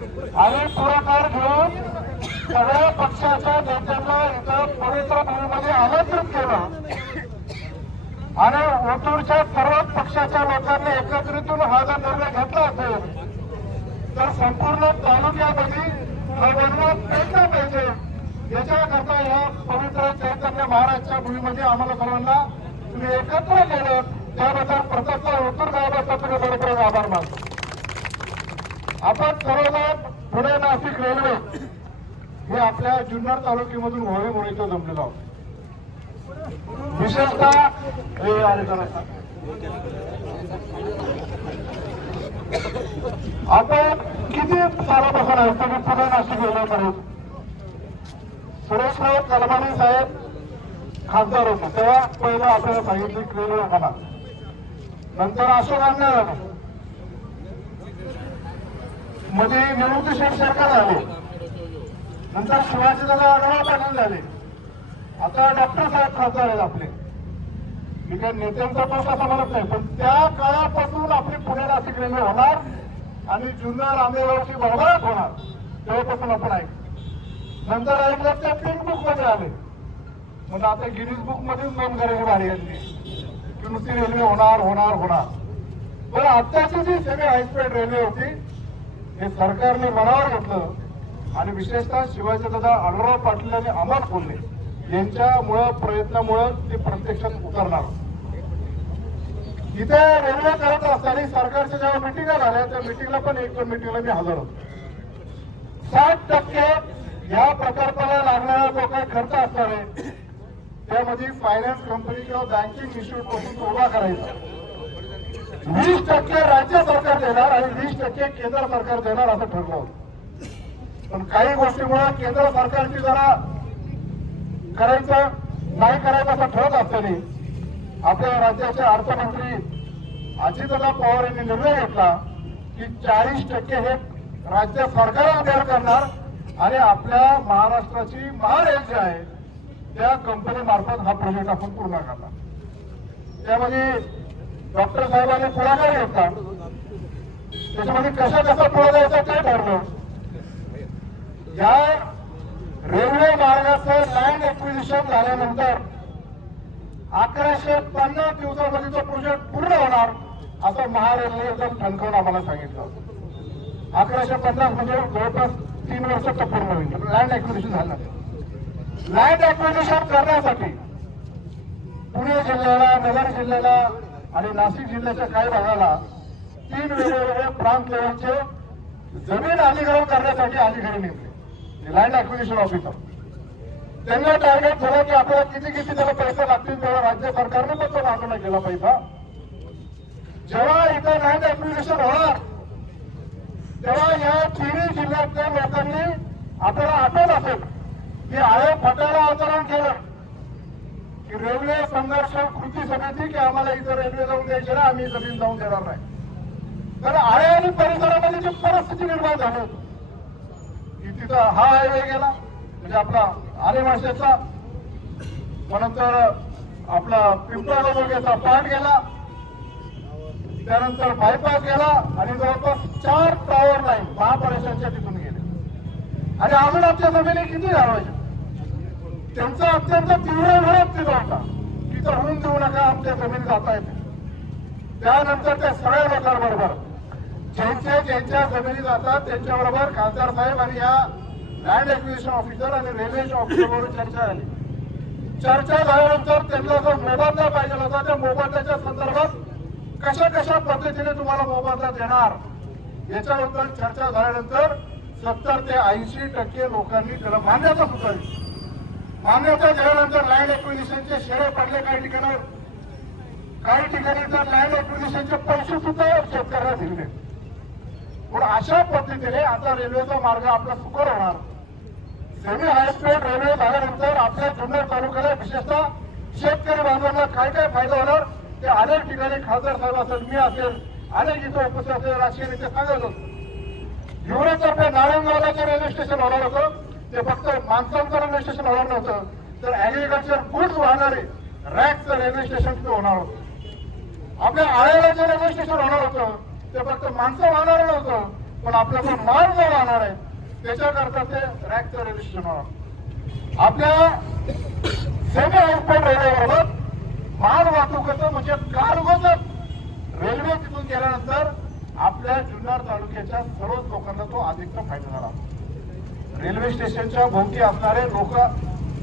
आणि पुढाकार घेऊन सगळ्या पक्षाच्या नेत्यांना इथं पवित्र भूमीमध्ये आमंत्रित केलं आणि ओतूरच्या सर्व पक्षाच्या लोकांनी एकत्रितून हा जर निर्णय घेतला असेल तर संपूर्ण तालुक्यामध्ये हा निर्णय पेटला पाहिजे। याच्याकरता या पवित्र चैतन्य महाराजच्या भूमीमध्ये आम्हाला सर्वांना तुम्ही एकत्र केलं त्याबद्दल प्रत्यक्ष ओतूर गावाचा तुम्ही बरोबर आभार मानतो। आपण सर्वजण पुणे नाशिक रेल्वे हे आपल्या जुन्नर तालुक्यामधून व्हावे म्हणून इथं जमलेलो आहोत। विशेषतः आपण किती सालापासून आहे तुम्ही पुणे नाशिक रेल्वेकडे सुरेशराव कलमानी साहेब खासदार होते तेव्हा पहिलं आपल्याला सांगितलं रेल्वे होणार, नंतर अशोक अण्णा झाले, मध्ये निवृत्तीशील सरकार झाले, नंतर शिवाजीदादा आढळराव पाटील झाले, आता डॉक्टर साहेब खासदार आहेत आपले। मी काही नेत्यांचा पक्ष असा म्हणत नाही, पण त्या काळापासून आपली पुणे नाशिक रेल्वे होणार आणि जुन्नर आंबेगावची भरभराट होणार तेव्हापासून आपण ऐकतो। नंतर ऐकलं त्या पिंक बुक मध्ये आले, म्हणजे आता गिनीज बुक मध्येच नोंद करायची भारी यांनी की नुसती रेल्वे होणार होणार होणार। पण आत्ताची जी सेमी हायस्पीड रेल्वे होती हे सरकारने मनावर घेतलं आणि विशेषतः शिवाजीदादा आढळराव पाटील आणि अमर कोल्हे यांच्यामुळं प्रयत्नामुळं ते प्रत्यक्षात उतरणार। इथे रेल्वे करत असताना सरकारच्या जेव्हा मिटिंगा झाल्या त्या मिटिंगला पण एक दोन मिटिंगला मी हजर होतो। 60% या प्रकल्पाला लागणारा जो काही खर्च असणार आहे त्यामध्ये फायनान्स कंपनी किंवा बँकिंग इन्स्टिट्यूट पासून उभा करायचा, 20% राज्य सरकार देणार आणि 20% केंद्र सरकार देणार असं ठरलं होतं। पण काही गोष्टीमुळे केंद्र सरकारची जरा करायचं नाही करायचं असं ठरत असताना आपल्या राज्याचे अर्थमंत्री अजितदादा पवार यांनी निर्णय घेतला की 40% हे राज्य सरकार बेअर करणार आणि आपल्या महाराष्ट्राची महारेल जी आहे त्या कंपनी मार्फत हा प्रोजेक्ट आपण पूर्ण करणार। त्यामध्ये डॉक्टर साहेबांनी पुढाकार घेतला, त्याच्यामध्ये कशा कसा पुढे जायचं ते ठरलं। या रेल्वे मार्गाचं लँड एक्विजिशन झाल्यानंतर 1150 दिवसामध्ये तो प्रोजेक्ट पूर्ण होणार असं महारेलने एकदम ठणकावून आम्हाला सांगितलं। 1150 म्हणजे जवळपास 3 वर्षात तो पूर्ण होईल लँड एक्विजिशन झालं। लँड एक्विजिशन करण्यासाठी पुणे जिल्ह्याला, नगर जिल्ह्याला आणि नाशिक जिल्ह्याच्या काही भागाला 3 वेगवेगळे प्रांत लेवलचे जमीन अधिग्रहण करण्यासाठी अधिकारी नेमले लँड एक्विजिशन ऑफिसर। त्यांना टार्गेट झालं की आपल्याला किती किती त्याला पैसे लागतील तेव्हा राज्य सरकारने पण तो मागवला गेला पैसा। जेव्हा इथं लँड एक्विजिशन होणार तेव्हा या तिन्ही जिल्ह्यातल्या लोकांनी आपल्याला आठवत असेल की आळे फटाला अवतरण केलं की रेल्वे संघर्ष कृती समिती की आम्हाला इथं रेल्वे जाऊन द्यायची ना, आम्ही जमीन जाऊन देणार नाही। तर आळे आणि परिसरामध्ये जी परिस्थिती निर्माण झाली की तिथं हा हायवे गेला म्हणजे आपला आले माशाचा, त्यानंतर आपला पिंपळा तालुक्याचा पाट गेला, त्यानंतर बायपास गेला आणि जवळपास 4 टॉवर लाईन महापालिकांच्या तिथून गेले आणि अजून आमच्या जमिनी किती घालवायच्या। त्यांचा अत्यंत तीव्र विरोध तिथं होता, तिथं होऊन देऊ नका, आमच्या जमिनी जाता येते। त्यानंतर त्या सगळ्या लोकांबरोबर ज्यांच्या जमिनी जातात त्यांच्याबरोबर खासदार साहेब आणि या लँड एक्विजिशन ऑफिसर आणि रेल्वेच्या ऑफिसरबरोबर चर्चा झाली। चर्चा झाल्यानंतर त्यांना जो मोबदला पाहिजे होता त्या मोबदल्याच्या संदर्भात कशा कशा पद्धतीने तुम्हाला मोबदला देणार याच्याबद्दल चर्चा झाल्यानंतर 70 ते 80% लोकांनी त्याला मान्यता सुचवली। मान्यता दिल्यानंतर लँड एक्विजिशनचे शेरे पडले काही ठिकाणी तर लँड एक्विजिशनचे पैसे सुद्धा शेतकऱ्यांना दिले। पण अशा पद्धतीने आता रेल्वेचा मार्ग आपला सुकर होणार। सेमी हायस्पीड रेल्वे झाल्यानंतर आपल्या जुन्नर तालुक्याला विशेषतः शेतकरी बांधवांना काय काय फायदा होणार ते अनेक ठिकाणी खासदार साहेब असेल, मी असेल, अनेक इथं उपस्थित असलेले राजकीय नेते सांगत होते। युवराजतर्फे नारायणगावला जे रेल्वे स्टेशन होणार होतं ते फक्त माणसांचं रेल्वे स्टेशन होणार नव्हतं, तर ऍग्रिकल्चर गुड्स वाहणारे रॅकचं रेल्वे स्टेशन तिथे होणार होतं। आपल्या आळ्याला जे रेल्वे स्टेशन होणार होतं ते फक्त माणसं वाहणार नव्हतं, पण आपल्याकडे माल जो राहणार आहे त्याच्याकरता ते रॅकचं रजिस्ट्रेशन होणार. आपल्या सेमी आउटपोर्ट रेल्वेबरोबर माल वाहतुकीचं म्हणजे कार्गोचं रेल्वे तिथून गेल्यानंतर आपल्या जुन्नर तालुक्याच्या सर्वच लोकांना तो अधिकचा फायदा झाला. रेल्वे स्टेशनच्या भोवती असणारे लोक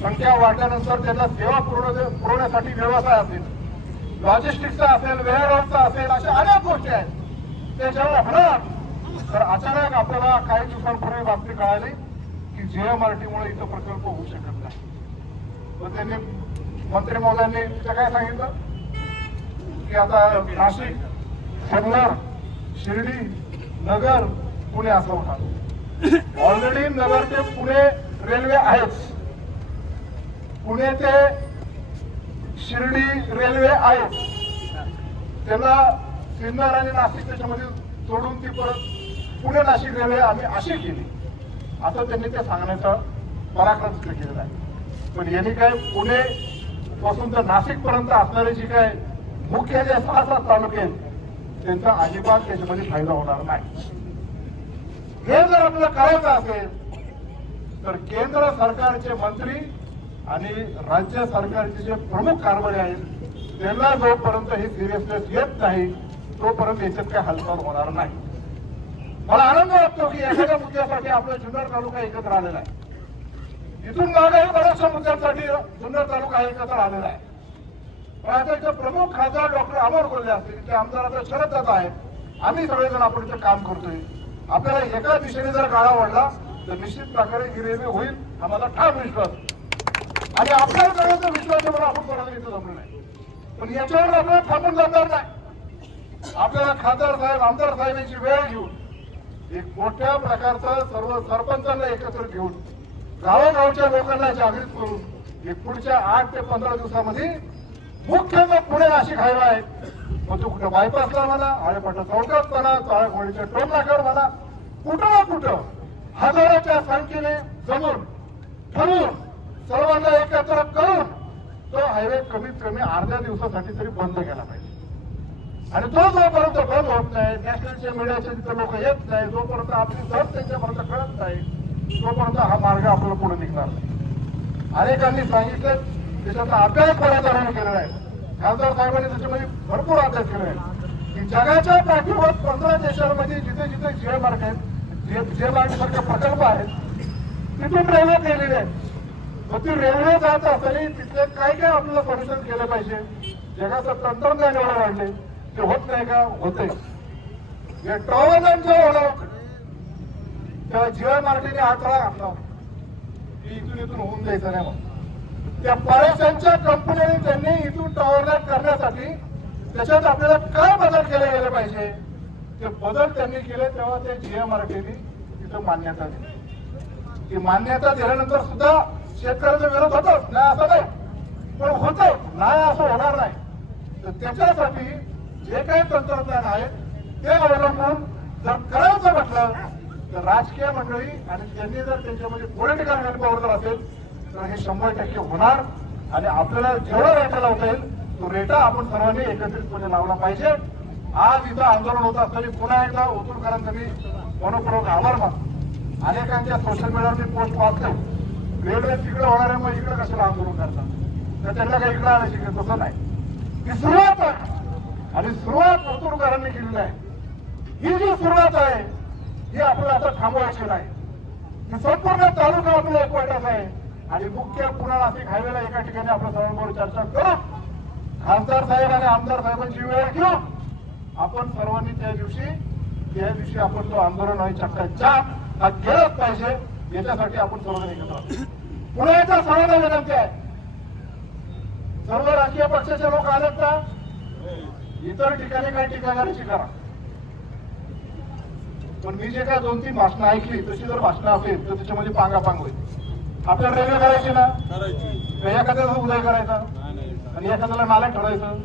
संख्या वाढल्यानंतर त्यांना सेवा पुरवण्यासाठी व्यवसाय असेल, लॉजिस्टिक्सचा असेल, वेअरहाऊसचा असेल, अशा अनेक गोष्टी आहेत त्याच्यावर होणार. तर अचानक आपल्याला काही दिवसांपूर्वी बातमी कळाली की JMRT मुळे इथं प्रकल्प होऊ शकत नाही. तर त्यांनी मंत्री महोदयांनी तिथं काय सांगितलं की आता नाशिक, सिन्नर, शिर्डी, नगर, पुणे असं होणार. ऑलरेडी नगर ते पुणे रेल्वे आहेच, पुणे ते शिर्डी रेल्वे आहे, त्याला सिन्नर आणि नाशिक त्याच्यामध्ये जोडून ती परत पुणे नाशिक रेल्वे आम्ही अशी केली असं त्यांनी ते सांगण्याचा पराक्रम केलेला आहे. पण यांनी काय पुणे पासून तर नाशिक पर्यंत असणारे जी काय मुख्य जे 6-7 तालुके आहेत त्यांचा अजिबात त्याच्यामध्ये फायदा होणार नाही. हे जर आपल्याला करायचं असेल तर केंद्र सरकारचे मंत्री आणि राज्य सरकारचे जे प्रमुख कारभारी आहेत त्यांना जोपर्यंत ही सिरियसनेस येत नाही तोपर्यंत याच्यात काही हालचाल होणार नाही. मला आनंद वाटतो की एखाद्या मुद्द्यासाठी आपला जुन्नर तालुका एकत्र आलेला आहे. इथून मागेही बऱ्याचशा मुद्द्यांसाठी जुन्नर तालुका एकत्र आलेला आहे. पण आता इथं प्रमुख खासदार डॉक्टर अमर कोल्हे असतील, ते आमदार आता शरद दादा आहेत, आम्ही सगळेजण आपण इथं काम करतोय. आपल्याला एका दिशेने जर गाडा वाढला तर निश्चित प्रकारे ही रेल्वे होईल आम्हाला ठाम विश्वास. आणि आपल्याला सगळ्यांचा विश्वास आहे म्हणून आपण कोणाला इथं जमलं नाही. पण याच्यावर आपल्याला थांबून जाणार नाही. आपल्याला खासदार साहेब, आमदार साहेबांची वेळ घेऊन एक मोठ्या प्रकारचं सर्व सरपंचांना एकत्र घेऊन गावोगावच्या लोकांना जागृत करून एक पुढच्या 8 ते 15 दिवसामध्ये मुख्य जो पुणे नाशिक हायवे आहे मग तो कुठं बायपासला म्हणा, आळेपाटा चौकात म्हणा, चाळखोडीच्या टोल नाक्यावर म्हणा, कुठं ना कुठं हजाराच्या संख्येने जमून ठरवून सर्वांना एकत्र करून तो हायवे कमीत कमी अर्ध्या दिवसासाठी तरी बंद केला पाहिजे. आणि तो जोपर्यंत बंद होत नाही, नॅशनलच्या मीडियाचे तिथे लोक येत नाही, जोपर्यंत आपली जर त्यांच्यापर्यंत कळत नाही तोपर्यंत हा मार्ग आपल्याला पुढे निघणार नाही. अनेकांनी सांगितलं त्याच्याचा अभ्यास बऱ्याच केलेला आहे. खासदार साहेबांनी त्याच्यामध्ये भरपूर अभ्यास केला आहे की जगाच्या पाठीवर 15 देशांमध्ये जिथे जिथे JMRT आहेत, JMRT सारखे प्रकल्प आहेत तिथून रेल्वे केलेले आहेत. मग ती रेल्वे जात असताना तिथले काय काय आपल्याला सोल्युशन केलं पाहिजे. जगाचं तंत्रज्ञान एवढं वाढले ते होत नाही का? होते. या ट्रॉवलांच्या ओळख त्या JMRTने आकडा घातला की इथून होऊन द्यायचं नाही. मग त्या परेशांच्या कंपन्यांनी त्यांनी इथून टॉवरलॅक करण्यासाठी त्याच्यात आपल्याला काय बदल केले गेले पाहिजे ते बदल त्यांनी केले. तेव्हा ते JMRTने तिथं मान्यता दिली. ती मान्यता दिल्यानंतर सुद्धा शेतकऱ्याचा विरोध होतोच नाही असं नाही, पण होतं नाही असं होणार नाही. तर त्याच्यासाठी जे काही तंत्रज्ञान आहे ते अवलंबून जर करायचं म्हटलं तर राजकीय मंडळी आणि त्यांनी जर त्यांच्यामध्ये पॉलिटिकल विल पॉवर जर असेल तर हे 100% होणार. आणि आपल्याला जेवढा रेटा लावता येईल तो रेटा आपण सर्वांनी एकत्रितपणे लावला पाहिजे. आज इथं आंदोलन होत असताना पुन्हा एकदा ओतूरकरांचा मी मनपूर्वक आभार मानतो. अनेकांच्या सोशल मिडियावर मी पोस्ट वाचतो, रेल्वे तिकडे होणार आहे मग इकडे कशाला आंदोलन करतात, तर त्यांना काही इकडे आलं शिकत तसं नाही. ही सुरुवात आहे आणि सुरुवात ओतूरकरांनी केलेली आहे. ही जी सुरुवात आहे ही आपल्याला आता थांबवायची नाही. ही संपूर्ण तालुका आपला एकवटाचा आहे आणि मुख्य पुणे नाशिक हायवेला एका ठिकाणी आपल्या सर्वांबरोबर चर्चा करून खासदार साहेब आणि आमदार साहेबांची वेळ घेऊन आपण सर्वांनी त्या दिवशी आपण तो आंदोलन आणि चक्काचा हा केलाच पाहिजे. याच्यासाठी आपण सर्वजण एकत्र पुण्याच्या सर्वांना विनंती आहे, सर्व राजकीय पक्षाचे लोक आलेत का इतर ठिकाणी काही ठिकाणाची करा. पण मी जे काय 2-3 भाषणं ऐकली तशी जर भाषणं असेल तर त्याच्यामध्ये पांगापांग होईल. आपल्याला रेल्वे करायची ना, एखाद्याचा उदय करायचा आणि एखाद्याला नाला ठरवायचं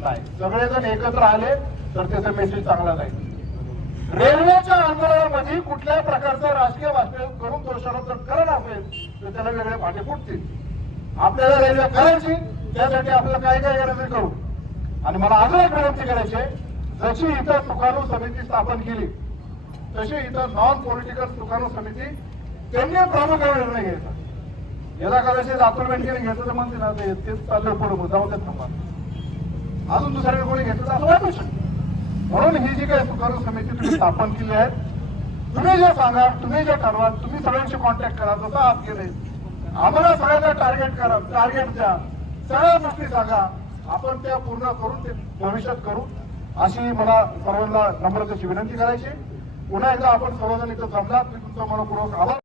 नाही. सगळेजण एकत्र आले तर त्याचा मेसेज चांगला जाईल. रेल्वेच्या आंदोलनामध्ये कुठल्याही प्रकारचं राजकीय भाषण करून दोषारोप जर करत असेल तर त्याला वेगळे फाटे फुटतील. आपल्याला रेल्वे करायची त्यासाठी आपल्याला काय काय करायचं करू. आणि मला अजून एक विनंती करायची, जशी इथं तुकारू समिती स्थापन केली तसे इथं नॉन पॉलिटिकल सुकाणू समिती त्यांनी प्रामुख्याने निर्णय घ्यायचा. याला कदाचित लातूर बँकेने घेतलं तर म्हणते ना तेच चाललं पुढे जाऊ देत थांबा, अजून दुसऱ्याकडे कोणी घेतलं तर असं वाटू शकतं. म्हणून ही जी काही सुकाणू समिती तुम्ही स्थापन केली आहे, तुम्ही जे सांगा, तुम्ही जे ठरवा, तुम्ही सगळ्यांशी कॉन्टॅक्ट करा. जसं आज केले आम्हाला सगळ्यांना टार्गेट करा, टार्गेट द्या, सगळ्या गोष्टी सांगा, आपण त्या पूर्ण करून ते भविष्यात करू अशी मला सर्वांना नम्रतेची विनंती करायची. पुन्हा एकदा आपण सर्वजण इथं जमलात, मी तुमचा मनपूर्वक आभार.